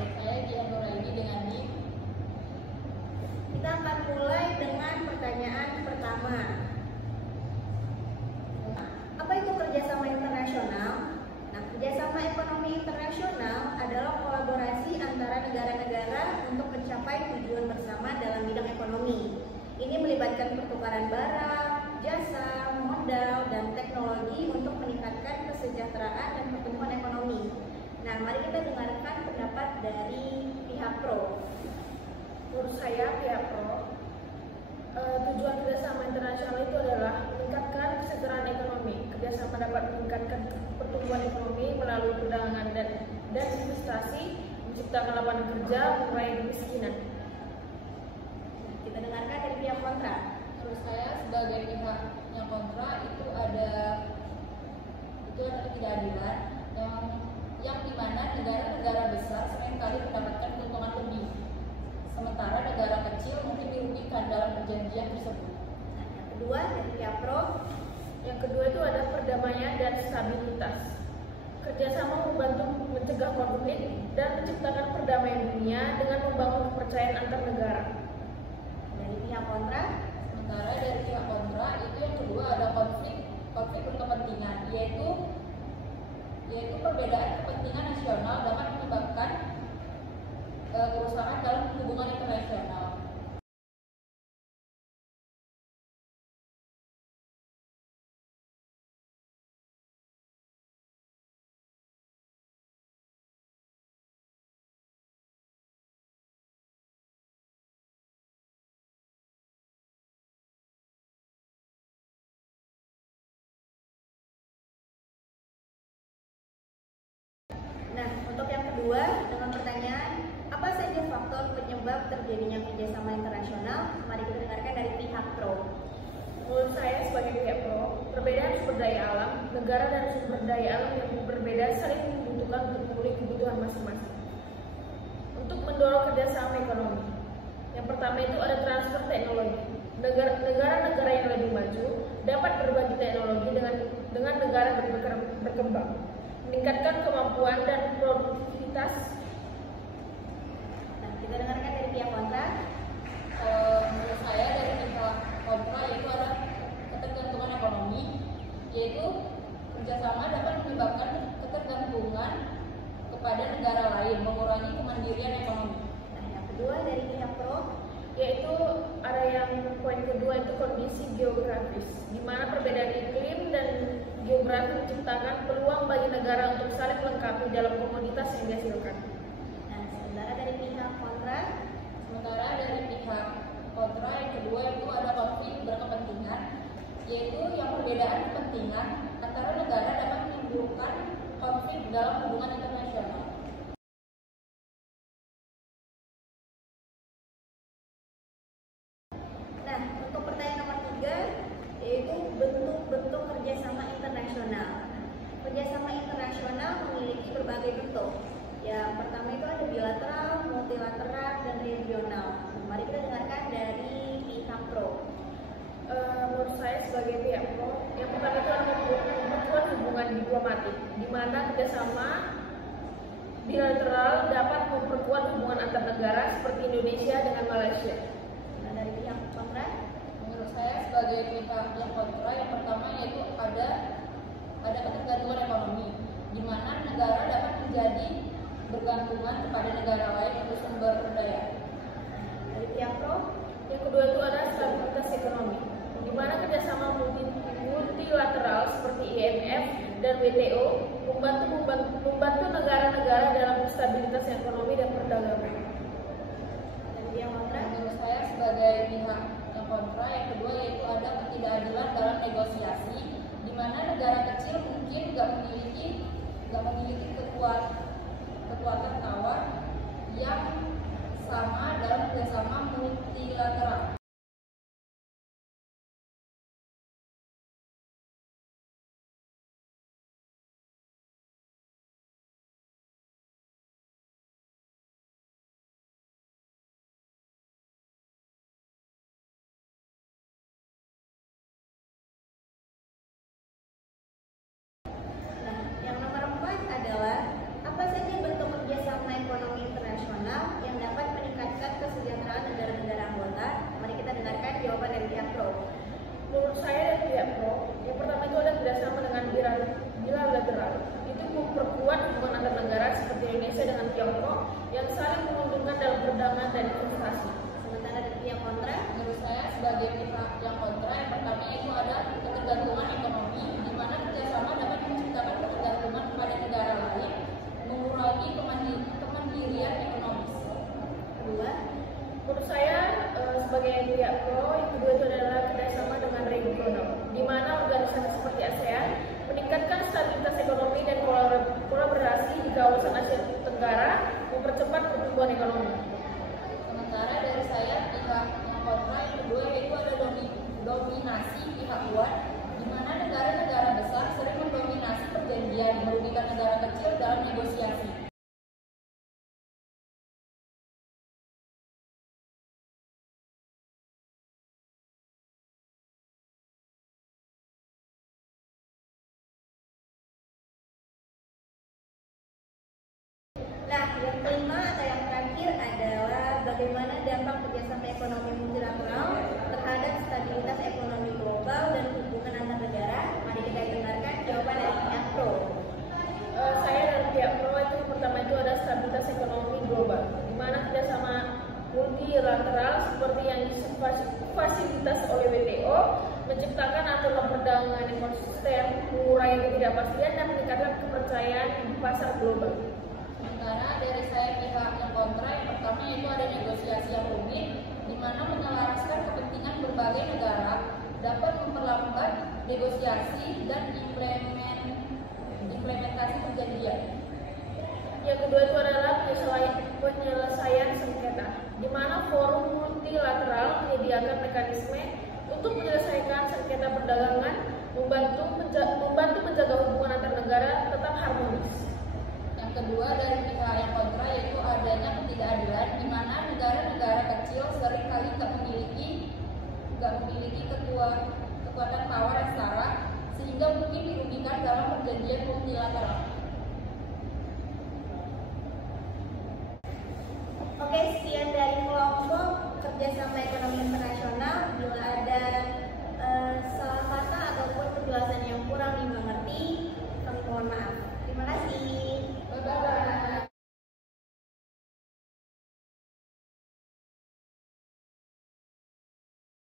Saya Dian Nuraini dengan NIM. Kita akan mulai dengan pertanyaan pertama. Apa itu kerjasama internasional? Nah, kerjasama ekonomi internasional adalah kolaborasi antara negara-negara untuk mencapai tujuan bersama dalam bidang ekonomi. Ini melibatkan pertukaran barang, jasa, modal, dan teknologi untuk meningkatkan kesejahteraan dan pertumbuhan ekonomi. Nah, mari kita dengarkan pendapat dari pihak pro. Menurut saya, pihak pro, tujuan kerjasama internasional itu adalah meningkatkan kesejahteraan ekonomi. Kerjasama dapat meningkatkan pertumbuhan ekonomi melalui perdagangan dan investasi, menciptakan lapangan kerja, mengurangi kemiskinan. Kita dengarkan dari pihak kontra. Menurut saya sebagai pihak yang kontra itu ada ketidakadilan yang dimana negara-negara besar seringkali mendapatkan keuntungan lebih, sementara negara kecil mungkin dirugikan dalam perjanjian tersebut. Nah, yang kedua dari pihak pro. Yang kedua itu ada perdamaian dan stabilitas. Kerjasama membantu mencegah konflik dan menciptakan perdamaian dunia dengan membangun kepercayaan antar negara. Dari pihak kontra. Sementara dari pihak kontra itu yang kedua ada konflik berkepentingan, yaitu perbedaan kepentingan nasional dapat menyebabkan kerusakan dalam hubungan internasional. Nah, untuk yang kedua dengan pertanyaan apa saja faktor penyebab terjadinya kerjasama internasional? Mari kita dengarkan dari pihak pro. Menurut saya sebagai pihak pro, perbedaan sumber daya alam, negara dan sumber daya alam yang berbeda saling membutuhkan untuk memenuhi kebutuhan masing-masing. Untuk mendorong kerjasama ekonomi, yang pertama itu ada transfer teknologi. Negara-negara yang lebih maju dapat berbagi teknologi dengan negara berkembang, meningkatkan kemampuan dan produktivitas. Nah, kita dengarkan dari pihak kontra. Menurut saya dari pihak kontra itu ada ketergantungan ekonomi, yaitu kerjasama dapat menyebabkan ketergantungan kepada negara lain, mengurangi kemandirian ekonomi. Nah, yang kedua dari pihak pro. Yaitu ada yang poin kedua itu kondisi geografis, di mana perbedaan iklim dan geografi menciptakan peluang bagi negara untuk saling melengkapi dalam komoditas yang dihasilkan. Nah, sementara dari pihak kontra. Sementara dari pihak kontra yang kedua itu ada konflik berkepentingan, yaitu yang perbedaan kepentingan antara negara dapat menimbulkan konflik dalam hubungan internasional. Nah, untuk pertanyaan nomor 3 yaitu bentuk-bentuk kerjasama internasional. Kerjasama internasional memiliki berbagai bentuk. Yang pertama itu ada bilateral, multilateral, dan regional. Mari kita dengarkan dari pihak pro. Menurut saya sebagai pihak pro, yang pertama itu adalah memperkuat hubungan diplomatik, di mana kerjasama bilateral dapat memperkuat hubungan antar negara seperti Indonesia dengan Malaysia. Nah, dari pihak kontra. Menurut saya sebagai pihak yang kontra yang pertama yaitu ada ketergantungan ekonomi, di mana negara dapat menjadi bergantungan kepada negara lain untuk sumber daya. Dari pihak pro. Yang kedua itu ada stabilitas ekonomi, di mana kerjasama multilateral seperti IMF dan WTO membantu negara-negara dalam stabilitas ekonomi dan perdagangan. Dari pihak kontra. Menurut saya sebagai pihak yang kontra yang kedua yaitu ada ketidakadilan dalam negosiasi, di mana negara kecil mungkin nggak memiliki kekuatan tawar yang sama dalam kerjasama multilateral. Nah, yang nomor 4 adalah apa saja bentuk kerjasama ekonomi internasional kerjasama dengan bilateral. Itu memperkuat hubungan antar negara seperti Indonesia dengan Tiongkok yang saling menguntungkan dalam perdagangan dan investasi. Sementara dari pihak kontra, Menurut saya sebagai pihak yang kontra, yang pertama itu ada ketergantungan ekonomi, di mana kerjasama dapat menciptakan ketergantungan kepada negara lain, mengurangi kemandirian ekonomis. kedua, Menurut saya sebagai pihak pro, yang kedua itu adalah kerjasama dengan regional, di mana organisasi seperti ASEAN meningkatkan stabilitas ekonomi dan kolaborasi di kawasan Asia Tenggara, mempercepat pertumbuhan ekonomi. Sementara dari saya pihak yang kontra yang kedua yaitu ada dominasi pihak luar, di mana negara-negara besar sering mendominasi perjanjian merugikan negara kecil dalam negosiasi. nah yang kelima atau yang terakhir adalah bagaimana dampak kerjasama ekonomi multilateral terhadap stabilitas ekonomi global dan hubungan antar negara. Mari kita dengarkan jawaban dari pihak pro. Saya dari pihak pro itu pertama itu ada stabilitas ekonomi global, di mana kerjasama multilateral seperti yang disfasilitasi oleh WTO menciptakan aturan perdagangan yang konsisten, mengurangi ketidakpastian dan meningkatkan kepercayaan di pasar global. Sementara dari saya pihak yang kontra yang pertama yaitu ada negosiasi yang rumit, di mana menyelaraskan kepentingan berbagai negara dapat memperlambat negosiasi dan implementasi perjanjian. Yang kedua itu adalah penyelesaian sengketa, di mana forum multilateral menyediakan mekanisme untuk menyelesaikan sengketa perdagangan, membantu menjaga hubungan antar negara tetap harmonis. Yang kedua dari pihak yang kontra yaitu adanya ketidakadilan, di mana negara-negara kecil seringkali tak memiliki kekuatan tawar yang setara, sehingga mungkin dirugikan dalam perjanjian multilateral.